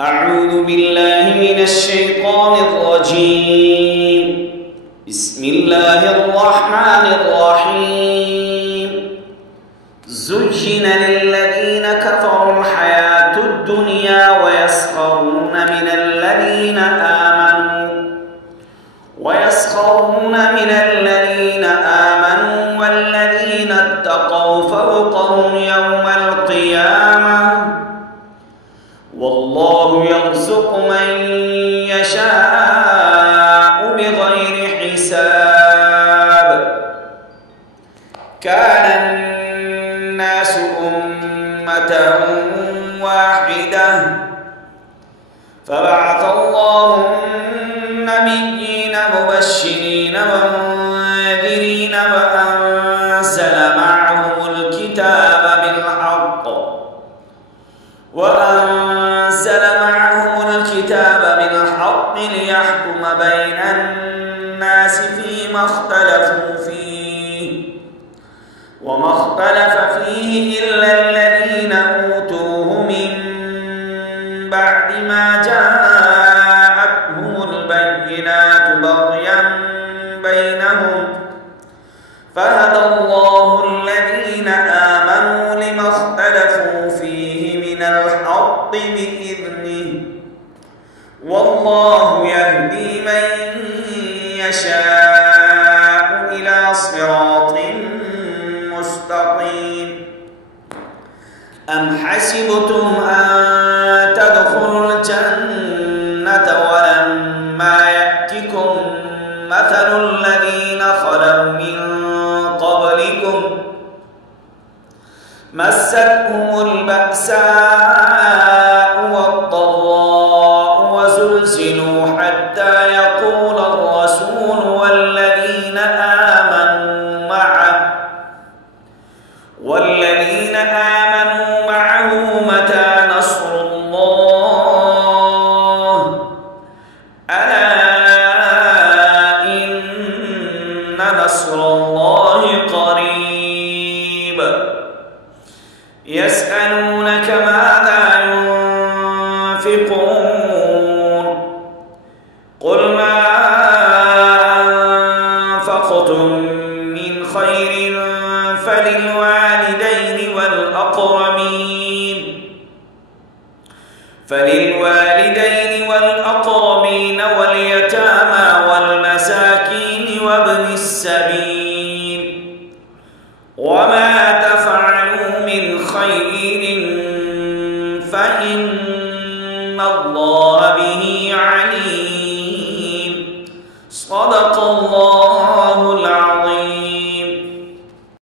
أعوذ بالله من الشيطان الرجيم. بسم الله الرحمن الرحيم. زين للذين كفروا الحياة الدنيا ويسخرون من الذين آمنوا والذين اتقوا فوقهم يوم القيامة والله يرزق من يشاء بغير حساب. كان الناس أمة واحدة فبعث الله النبيين مبشرين ومنذرين وأنزل معهم الكتاب بالحق ليحكم بين الناس فيما اختلفوا فيه وما اختلف فيه إلا الذين أوتوه من بعد ما جاءتهم البينات بغيا بينهم فهدى الله الذين آمنوا لما اختلفوا فيه من الحق بإذنه والله يهدي من يشاء إلى صراط مستقيم. أم حسبتم أن تدخلوا الجنة ولما يأتكم مثل الذين خلوا من قبلكم مستهم البأساء والضراء وزلزلوا حتى يقول الرسول والذين آمنوا معه متى نصر الله ألا إن نصر الله قريب. يسألونك ماذا ينفقون قل ما أنفقتم من خير فللوالدين والأقربين واليتامى والمساكين وابن السبيل وما تفعلوا من خير فإن الله به عليم. صدق الله.